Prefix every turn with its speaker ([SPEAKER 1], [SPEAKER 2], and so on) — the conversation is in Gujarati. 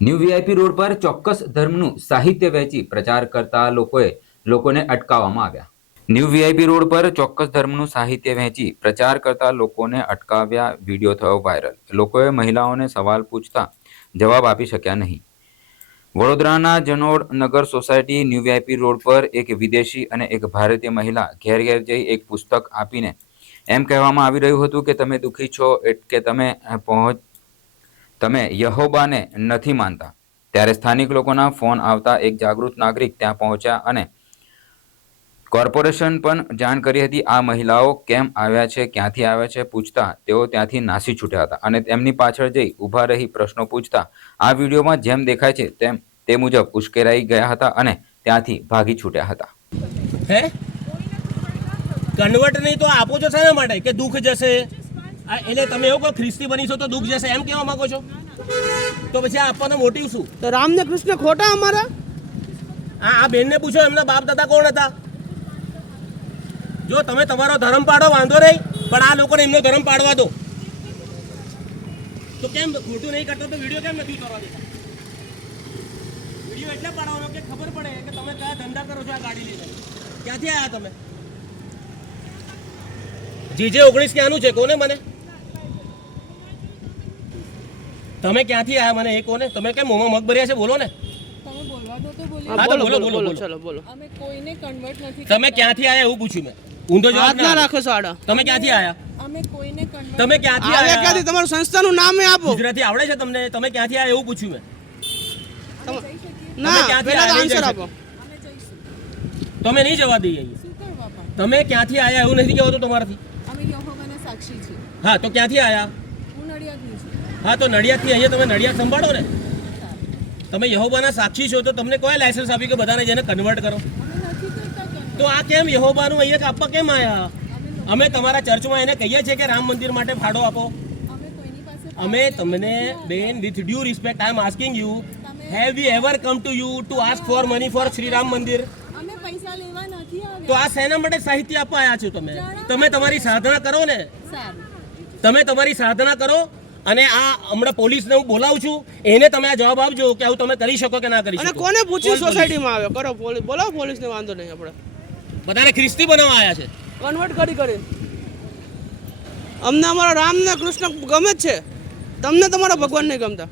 [SPEAKER 1] ન્યૂ વીઆઈપી રોડ પર ચોક્કસ ધર્મનું સાહિત્ય વહેંચી પ્રચાર કરતા લોકોએ લોકોને અટકાવવામાં આવ્યા. ન્યૂ વીઆઈપી રોડ પર ચોક્કસ ધર્મનું સાહિત્ય વહેંચી પ્રચાર કરતા લોકોને અટકાવ્યા વીડિયો થયો વાયરલ. લોકોએ મહિલાઓને સવાલ પૂછતા જવાબ આપી શક્યા નહીં. વડોદરાના જનોડ નગર સોસાયટી ન્યૂ વીઆઈપી રોડ પર એક વિદેશી અને એક ભારતીય મહિલા ઘેર ઘેર જઈ એક પુસ્તક આપીને એમ કહેવામાં આવી રહ્યું હતું કે તમે દુઃખી છો, એટલે કે તમે પહોંચ તમે યહોબાને નથી માનતા. ત્યારે સ્થાનિક લોકોના ફોન આવતા એક જાગૃત નાગરિક ત્યાં પહોંચ્યા અને કોર્પોરેશન પણ જાણ કરી હતી, આ મહિલાઓ કેમ આવ્યા છે, ક્યાંથી આવ્યા છે પૂછતા તેઓ ત્યાંથી નાસી છૂટ્યા હતા અને તેમની પાછળ જઈ ઊભા રહી પ્રશ્નો પૂછતા, આ વિડીયોમાં જેમ દેખાય છે તેમ તે મુજબ ઉશ્કેરાઈ ગયા હતા અને ત્યાંથી ભાગી છૂટ્યા હતા.
[SPEAKER 2] હે? નહીં તો આપો છો શેના માટે? કે દુઃખ જશે? એટલે તમે એવું કહો ખ્રિસ્તી બની છો તો દુઃખ જશે એમ કહેવા માંગો છો? તો પછી આ આપવાનો મોટિવ શું?
[SPEAKER 3] તો રામ ને કૃષ્ણ ખોટા અમારા?
[SPEAKER 2] આ આ બેનને પૂછો એમના બાપ દાદા કોણ હતા? જો તમે તમારો ધર્મ પાડો વાંધો નહીં પણ આ લોકોને એમનો ધર્મ પાડવા દો. તો કેમ ખોટું નહીં કરતો તો વીડિયો કેમ નથી કરવા દેતા? વીડિયો એટલે પાડવાનો કે ખબર પડે કે તમે કયા ધંધા કરો છો આ ગાડી લઈને? ક્યાંથી આવ્યા તમે? જીજે ઓગણીસ ક્યાંનું છે? કોને મને? તમે ક્યાંથી આવ્યા મને એ કોને તમે કેમ મોમાં મગ ભર્યા છે? બોલો ને.
[SPEAKER 4] તમે બોલવા દો તો બોલીએ
[SPEAKER 2] હા, તો
[SPEAKER 3] બોલો
[SPEAKER 2] બોલો,
[SPEAKER 3] બોલો. ચલો બોલો.
[SPEAKER 4] અમે કોઈને કન્વર્ટ નથી
[SPEAKER 2] તમે ક્યાંથી આવ્યા એવું પૂછ્યું મેં. ઊંધો જવાબ
[SPEAKER 3] ના
[SPEAKER 2] ના
[SPEAKER 3] રાખો સાડા.
[SPEAKER 2] તમે ક્યાંથી આવ્યા
[SPEAKER 4] અમે કોઈને કન્વર્ટ
[SPEAKER 2] તમે ક્યાંથી
[SPEAKER 3] આવે ક્યાંથી?
[SPEAKER 2] આવ્યા
[SPEAKER 3] તમારું સંસ્થાનું નામે આપો.
[SPEAKER 2] ગુજરાતી આવડે છે તમને? તમે ક્યાંથી આવ્યા એવું પૂછ્યું મેં.
[SPEAKER 3] ના
[SPEAKER 2] ક્યાંથી
[SPEAKER 3] પહેલા તો આન્સર આપો.
[SPEAKER 2] તમે નહીં જવા દઈએ તમે ક્યાંથી આવ્યા એવું નથી કહેવાતું તમારાથી.
[SPEAKER 4] અમે યહોવાના સાક્ષી છીએ.
[SPEAKER 2] હા તો ક્યાંથી આવ્યા
[SPEAKER 4] હું નડિયાદની છું
[SPEAKER 2] હા તો નડિયાદથી અહીંયા તમે નડિયાદ સંભાળો ને. તમે યહોબાના સાક્ષી છો તો તમને કોઈ લાયસન્સ આપ્યું કે બધાને જેને કન્વર્ટ કરો. તો આ કેમ યહોબાનું અહીંયા આપવા કેમ આવ્યા
[SPEAKER 4] અમે
[SPEAKER 2] તમારા ચર્ચમાં એને કહીએ છીએ કે રામ મંદિર માટે ફાળો આપો.
[SPEAKER 4] અમે
[SPEAKER 2] તમને બેન with due respect I am asking you have you ever come to you to ask for money for Shri Ram Mandir તો આ શેના માટે સાહિત્ય આપવા આવ્યા છો તમે? તમે તમારી સાધના કરો ને. તમે તમારી સાધના કરો અને આ હમણાં પોલીસને હું બોલાવું છું એને તમે આ જવાબ આપજો કે આવું તમે કરી શકો કે ના કરી
[SPEAKER 3] અને
[SPEAKER 2] શકો.
[SPEAKER 3] કોને પૂછ્યું સોસાયટીમાં આવે કરો પોલીસ બોલાવો પોલીસને વાંધો નહીં આપણે.
[SPEAKER 2] બધાને ખ્રિસ્તી બનાવવા આવ્યા છે.
[SPEAKER 3] કન્વર્ટ કરી કરી. અમને અમારા રામ ને કૃષ્ણ ગમે જ છે. તમને તમારા ભગવાન નહીં ગમતા.